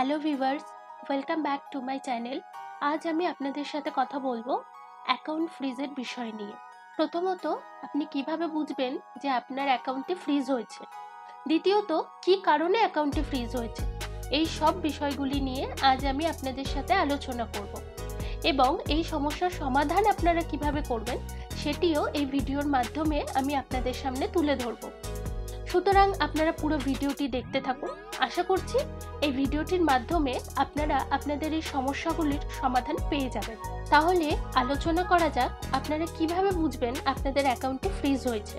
Hello viewers, welcome back to my channel. আজ আমি আপনাদের সাথে কথা বলবো অ্যাকাউন্ট ফ্রিজের বিষয় নিয়ে। প্রথমত, আপনি কিভাবে বুঝবেন যে আপনার অ্যাকাউন্টটি ফ্রিজ হয়েছে? দ্বিতীয়ত, কি কারণে অ্যাকাউন্টটি ফ্রিজ হয়েছে? এই সব বিষয়গুলি নিয়ে আজ আমি আপনাদের সাথে আলোচনা করব এবং এই সমস্যার সমাধান আপনারা কিভাবে করবেন সেটিও এই ভিডিওর মাধ্যমে আমি আপনাদের সামনে তুলে ধরব। সুতরাং আপনারা পুরো ভিডিওটি দেখতে থাকুন। আশা করছি এই ভিডিওটির মাধ্যমে আপনারা আপনাদের এই সমস্যাগুলির সমাধান পেয়ে যাবেন। তাহলে আলোচনা করা যাক আপনারা কিভাবে বুঝবেন আপনাদের অ্যাকাউন্টটি ফ্রিজ হয়েছে।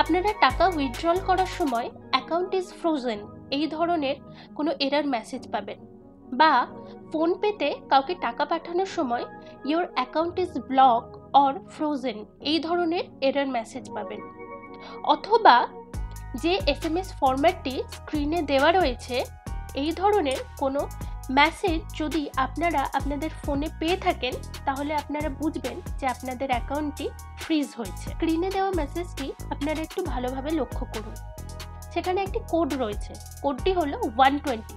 আপনারা টাকা উইথড্রল করার সময় অ্যাকাউন্ট ইজ ফ্রোজেন এই ধরনের কোনো এরর মেসেজ পাবেন, বা ফোনপেতে কাউকে টাকা পাঠানোর সময় your account is block or frozen এই ধরনের এরর মেসেজ পাবেন। অথবা যে এসএমএস ফরম্যাটটি স্ক্রিনে দেওয়া রয়েছে এই ধরনের কোনো মেসেজ যদি আপনারা আপনাদের ফোনে পেয়ে থাকেন তাহলে আপনারা বুঝবেন যে আপনাদের অ্যাকাউন্টটি ফ্রিজ হয়েছে। স্ক্রিনে দেওয়া মেসেজটি আপনারা একটু ভালোভাবে লক্ষ্য করুন। সেখানে একটি কোড রয়েছে, কোডটি হলো 120।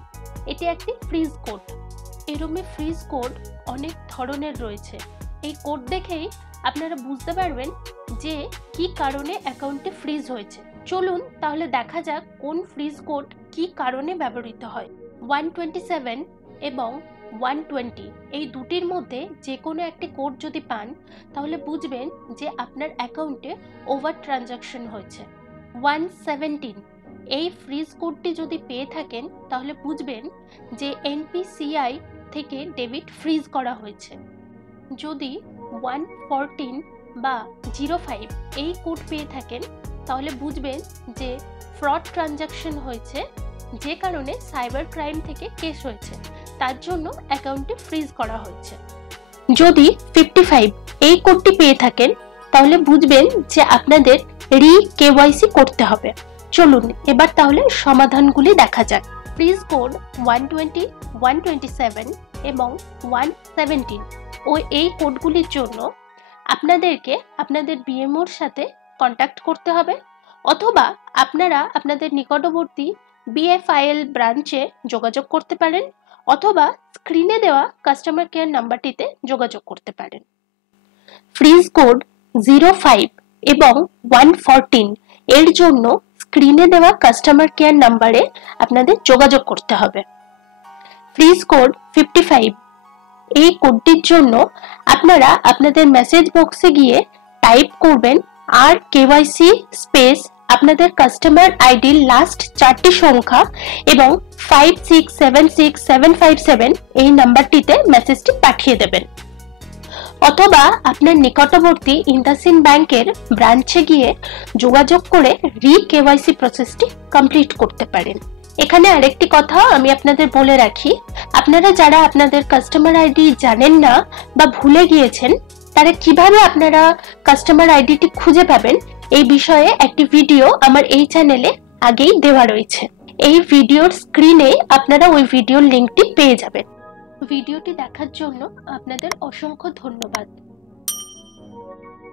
এটি একটি ফ্রিজ কোড। এরকম ফ্রিজ কোড অনেক ধরনের রয়েছে। এই কোড দেখেই আপনারা বুঝতে পারবেন যে কি কারণে অ্যাকাউন্টটি ফ্রিজ হয়েছে। চলুন তাহলে দেখা যাক কোন ফ্রিজ কোড কি কারণে ব্যবহৃত হয়। 127 এবং 120 এই দুটির মধ্যে যে কোনো একটি কোড যদি পান তাহলে বুঝবেন যে আপনার অ্যাকাউন্টে ওভার ট্রানজাকশন হয়েছে। 117 এই ফ্রিজ কোডটি যদি পেয়ে থাকেন তাহলে বুঝবেন যে এনপিসিআই থেকে ডেবিট ফ্রিজ করা হয়েছে। যদি 114 বা 05 এই কোড পেয়ে থাকেন তাহলে বুঝবেন যে ফ্রড ট্রানজাকশন হয়েছে, যে কারণে সাইবার ক্রাইম থেকে কেস হয়েছে, তার জন্য অ্যাকাউন্টটি ফ্রিজ করা হয়েছে। যদি 55 এই কোডটি পেয়ে থাকেন তাহলে বুঝবেন যে আপনাদের কেওয়াইসি করতে হবে। চলুন এবার তাহলে সমাধানগুলি দেখা যাক। ফ্রিজ কোড 120, 127 এবং 117 ও এই কোডগুলির জন্য আপনাদেরকে আপনাদের বিএমওর সাথে কন্ট্যাক্ট করতে হবে, অথবা আপনারা আপনাদের নিকটবর্তী বিএফআইএল ব্রাঞ্চে যোগাযোগ করতে পারেন, অথবা স্ক্রিনে দেওয়া কাস্টমার কেয়ার নাম্বারটিতে যোগাযোগ করতে পারেন। ফ্রিজ কোড 05 এবং 114 এর জন্য স্ক্রিনে দেওয়া কাস্টমার কেয়ার নাম্বারে আপনাদের যোগাযোগ করতে হবে। ফ্রিজ কোড 55 এই কোডটির জন্য আপনারা আপনাদের মেসেজ বক্সে গিয়ে টাইপ করবেন আর কেওয়াইসি স্পেস আপনাদের কাস্টমার আইডির লাস্ট 4টি সংখ্যা এবং 56767557 এই নাম্বারটিতে মেসেজটি পাঠিয়ে দেবেন। অথবা আপনার নিকটবর্তী ইন্দাসিন ব্যাংকের ব্রাঞ্চে গিয়ে যোগাযোগ করে কেওয়াইসি প্রসেসটি কমপ্লিট করতে পারেন। এখানে আরেকটি কথা আমি আপনাদের বলে রাখি, আপনারা যারা আপনাদের কাস্টমার আইডি জানেন না বা ভুলে গিয়েছেন তারা কিভাবে আপনারা কাস্টমার আইডিটি খুঁজে পাবেন এই বিষয়ে একটি ভিডিও আমার এই চ্যানেলে আগেই দেওয়া রয়েছে। এই ভিডিওর স্ক্রিনে আপনারা ওই ভিডিওর লিংকটি পেয়ে যাবেন। ভিডিওটি দেখার জন্য আপনাদের অসংখ্য ধন্যবাদ।